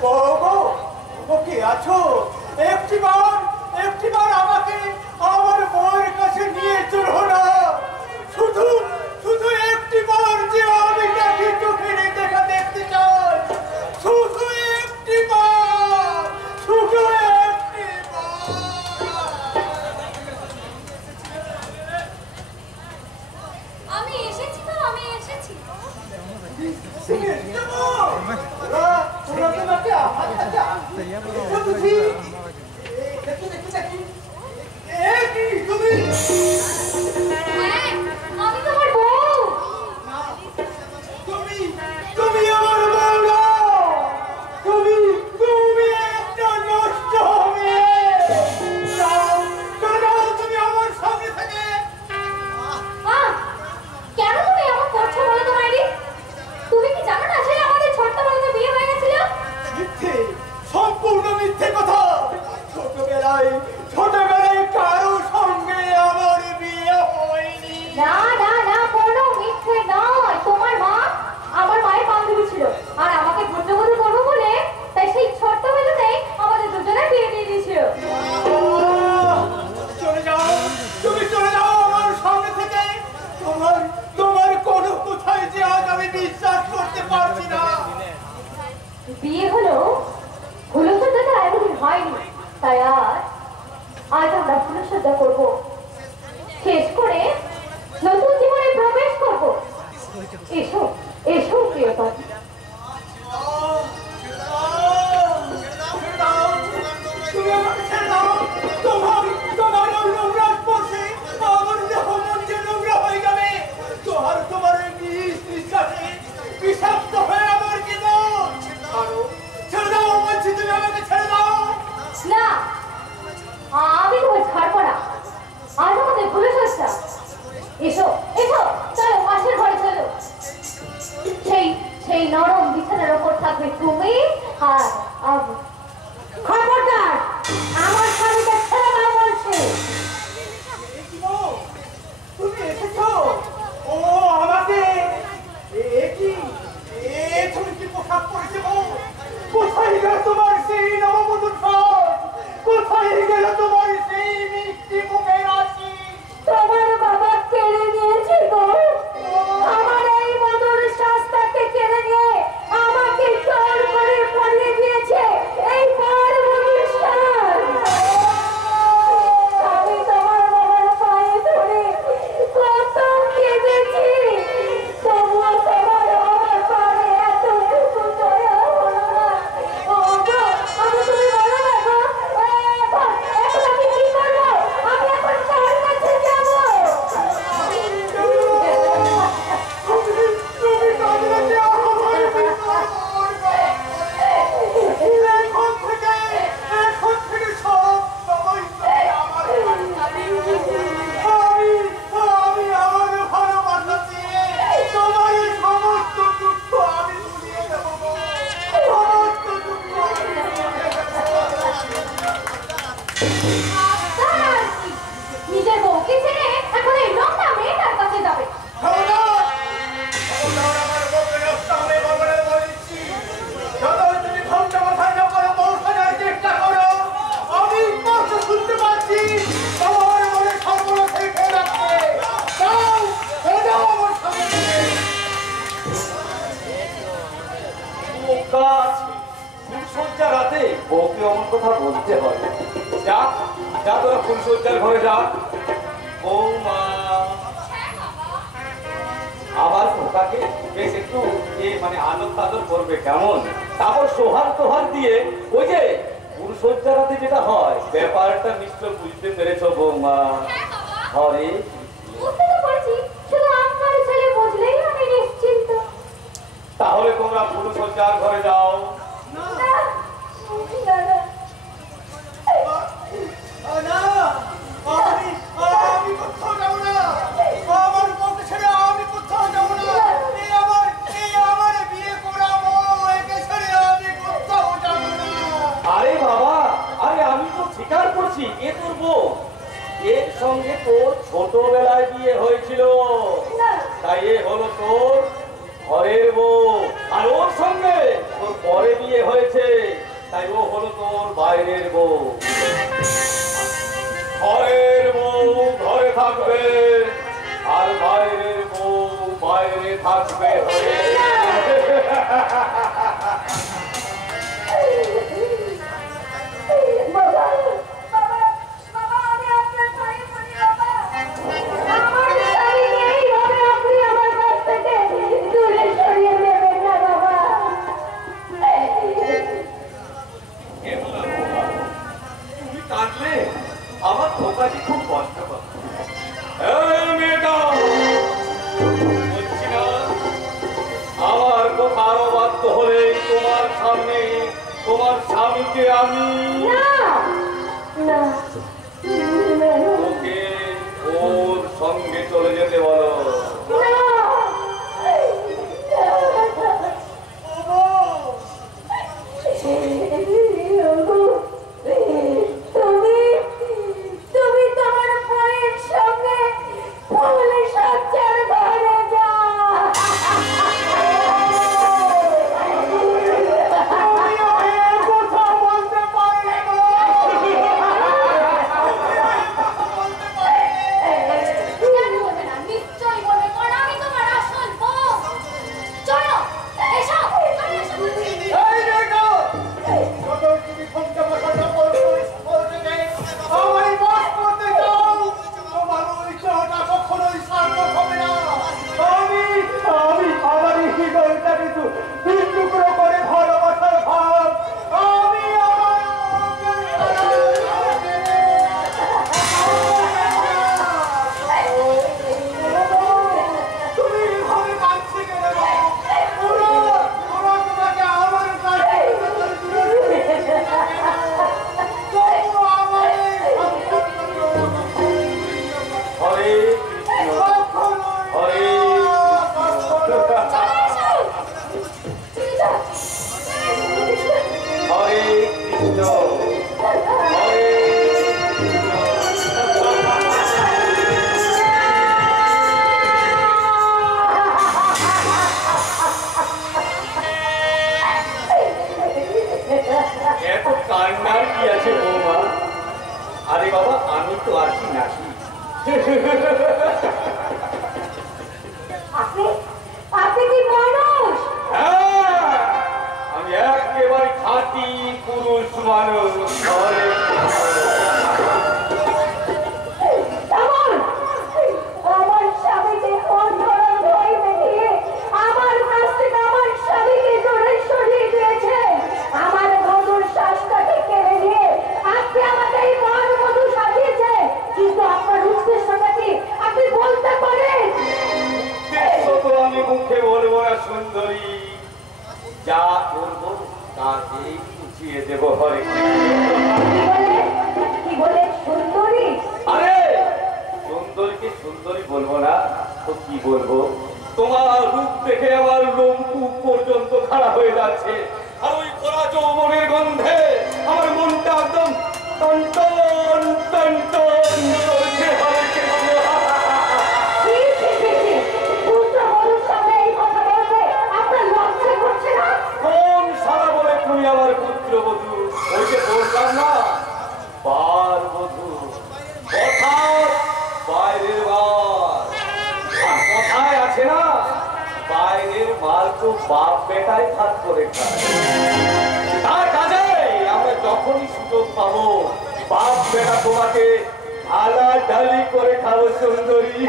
ওগো ওকে আছো একটিবার আমাকে আমার বউয়ের কাছে নিয়ে চলো না শুধু শুধু একটিবার যে আমি তাকে চোখের দেখা দেখতে চাই শুধু একটিবার আমি এসেছি তো আমি এসেছি আমি তোমার বউ তুমি আমার বউ না তুমি একটা নষ্ট হবে তুমি আমার সামনে থেকে কেন তুমি এমন করছো বলো তো মাইরি তুমি কি জানো না আসলে আমাদের ছোট্ট বড়দের বিয়ে হয়ে গেছিল মিথ্যে সম্পূর্ণ মিথ্যে কথা ছোটবেলায় কারো সঙ্গে আমার বিয়ে হয়নি না না না কোনো মিথ্যে নয় তোমার মা আমার মায়ের বান্ধবী ছিল আর আমাকে পুত্রবধূ করবো বলে তাই সেই ছোট্টবেলাতেই আমাদের দুজনের বিয়ে দিয়ে দিয়েছিল চলে যাও তুমি চলে যাও আমার সামনে থেকে তোমার কোনো কোথায় যে আজ আমি বিশ্বাস করতে পারছি না বিয়ে হলো ভুলসজ্জা তো এতদিন হয়নি তাই আজ আমরা ভুলসজ্জা করবো শেষ করে নতুন জীবনে প্রবেশ করবো এসো এসো প্রিয়তম তুমি আমাকে ছেড়ে দাও তোমার নোংরা স্পর্শে আমার দেহ মন যে নোংরা হয়ে যাবে তোমার নিঃশ্বাসে বিষাক্ত হয়ে আমার জীবন ছেড়ে দাও বলছি তুমি আমাকে ছেড়ে দাও না আমি তোমার ছাড়বো না আজ আমাদের ভুলসজ্জা এসো এসো চলো পাশের ঘরে চলো সেই নরম বিছানার ওপর থাকবে তুমি আর আমি খবরদার আমার স্বামীকে ছেড়ে দাও বলছে তুমি এসেছো ও আমাকে তুমি কি পোশাক পরেছো কোথায় গেল তোমার সেই নববধূর সাজ কোথায় গেল তোমার সেই মিষ্টি মুখের হাসি তোমার বাবা কেড়ে নিয়েছে গো আমার এই মধুর শাস্তাকে কেড়ে নিয়ে আমাকে জোর করে পরিয়ে দিয়েছে এই বড় মধুর শাস আমি তোমার বাবার পায়ে ধরে কত কেঁদেছি তবুও তোমার বাবার পায়ে এতটুকু দয়া হলো না ওগো আমি তুমি বলো না গো এখন আমি কি করবো আমি এখন কার কাছে যাবো তুমি কাঁদলে আমার এখন থেকে সব সময় আমার আমি আমার ভালোবাসা দিয়ে তোমার সমস্ত দুঃখ আমি ভুলিয়ে দেবো সমস্ত দুঃখ আমি নিজের বউকে ছেড়ে এখন এই নোংরা মেয়েটার কাছে যাবে আমার বউকে রাস্তায় বগলে বলেছি যতই তুমি ঘন্টা মাথায় না করো বউ সাজার চেষ্টা করো আমি কথা শুনতে পাচ্ছি তোমার মনে সর্বনাশ খেয়ে রাখবে যাও আমার সামনে ফুলসজ্জা রাতে বউকে অমন কথা বলতে হয় যা যা তোরা ফুলসজ্জার ঘরে যা বৌমা আবার খোকাকে বেশ একটু মানে আনন্দ আদর করবে কেমন তারপর সোহার তোহার দিয়ে ওই যে ফুলসজ্জা রাতে যেটা হয় ব্যাপারটা নিশ্চয় বুঝতে পেরেছ বৌমা হরে বুঝতে তো পারছি শুধু আপনার ছেলে বুঝলেই আমি নিশ্চিন্ত তাহলে তোমরা ফুলসজ্জার ঘরে যাও না না না আমি কোথাও যাবো না আমার বউকে ছেড়ে আমি কোথাও যাবো না আমার বিয়ে করাবো একে ছেড়ে আমি কোথাও যাবো না আরে বাবা আরে আমি তো স্বীকার করছি এ তোর বউ এর সঙ্গে তোর ছোটবেলায় বিয়ে হয়েছিল তাই এ হলো তোর ঘরের বউ আর ওর সঙ্গে তোর পরে বিয়ে হয়েছে বাইরের বউ। ঘরের বউ ঘরে থাকবে আর বাইরের বউ বাইরে থাকবে। তুমি কাঁদলে আমার খোকাটি খুব কষ্ট পাবে। আমার কথা বাধ্য হলে তোমার সামনে তোমার স্বামীকে আমি ওকে ওর সঙ্গে চলে যেতে বলো। আরে বাবা আমি তো আসি নাকি। আপনি কি মানুষ? আমি একেবারে খাঁটি পুরুষ মানুষ। আমার স্বামীকে অন্ধরা ভয় দেখিয়ে আমার কাছ থেকে আমার স্বামীকে দূরে সরিয়ে দিয়েছে। আমার মধুর শ্বাসটাকে কেড়ে নিয়ে আপনি আমাকে এই মন মধু সাজিয়েছে, কিন্তু আপনার উদ্দেশ্যটা কি আপনি বলতে পারেন? তো আমি মুখে বলবো না সুন্দরী, যা করবো তাকেই বুঝিয়ে দেবো। হরে কি বলে সুন্দরী? আরে সুন্দরীকে সুন্দরী বলবো না তো কি বলবো? তোমার রূপ দেখে আমার লোমকূপ পর্যন্ত খারাপ হয়ে যাচ্ছে, আর ওই খরা যৌবনের গন্ধে আমার মনটা একদম টনটন টনটন করছে। হরে কৃষ্ণ। কোন সারা বলে তুমি আমার পুত্রবধূ? ওই যে বললাম না বার বধূ, অর্থাৎ বাইরের বার। আর কথায় আছে না বাইরের মাল তো বাপ বেটাই ভাগ করে খায়। তার কাজে আমরা যখনই সুযোগ পাবো বাপ বেটা তোমাকে ঢালা ঢালি করে খাবো সুন্দরী।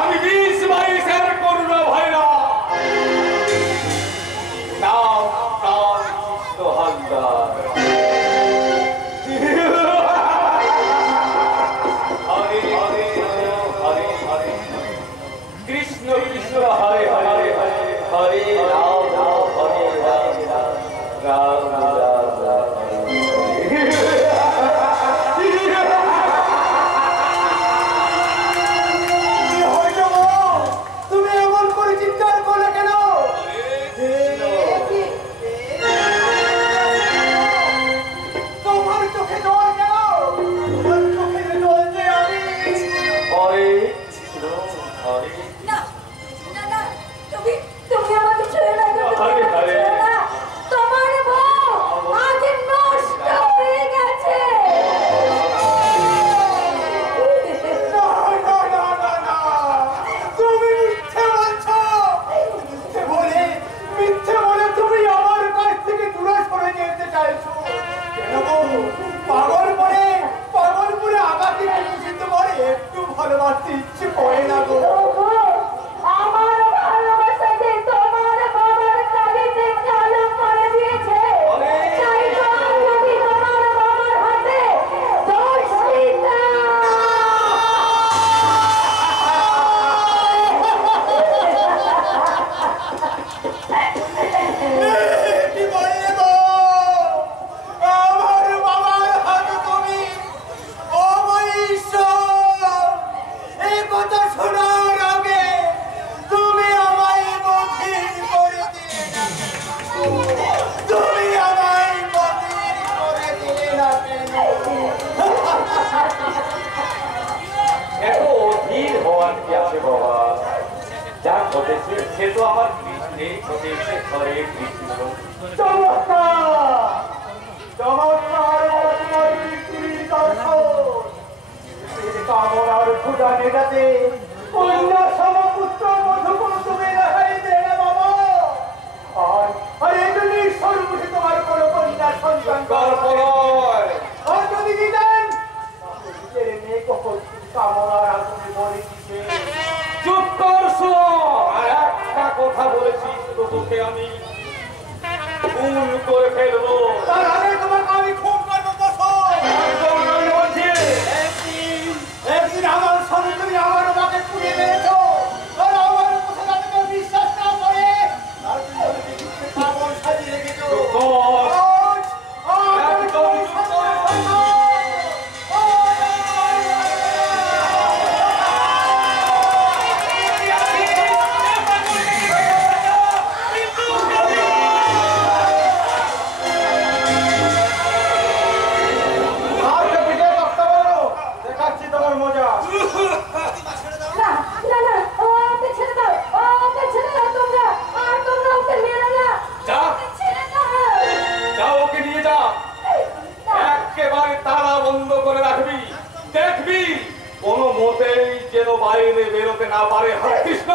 আমি 20-22 করুণা ভাইরা নাম প্রাণ কৃষ্ণ হালদার। হরে হরে হরে হরে কৃষ্ণ কৃষ্ণ হরে হরে হরে হরে রাম রাম হরে রাম রাম রাম রাম রাম। তুমি এমন করে চিৎকার করলে কেন? সে তো আমার কৃষ্ণে ঘটেছে ঘরে কৃষ্ণ। চমৎকার চমৎকার তোমার কীর্তির দর্শন। এই কামনার ক্ষুধা মেটাতে কন্যা সমপুত্র মধুকুল তুমি দেখাই দে না বাবা। আর এই জন্যই সর্বশী তোমার কোনো কন্যা সন্তান আর যদি দিতেন নিজের মেয়ে কখন কামনার আগুনে বলে দিতে। চুপ কর শোন। আর একটা কথা বলেছি তো তোকে আমি খুন করে ফেলবো। তার আগে তোমাকে আমি খুব করবো বলছি একদিন আমার স্বামী তুমি আমার মাকে পুড়িয়ে মেরেছো। আর আমার কথা যাতে কেউ বিশ্বাস না করে তার জন্য তুমি মিথ্যে পাগল সাজিয়ে রেখেছো। আজ আমি তোমার সামনে থাকবো। দেখাচ্ছি তোমার মজা। না না না ওকে ছেড়ে দাও, ওকে ছেড়ে দাও তোমরা, আর তোমরা ওকে মেরো না। যা ওকে ছেড়ে দাও। যা ওকে নিয়ে যা। একেবারে তালা বন্ধ করে রাখবি। দেখবি কোনো মতেই যেন বাইরে বেরোতে না পারে। হরে কৃষ্ণ।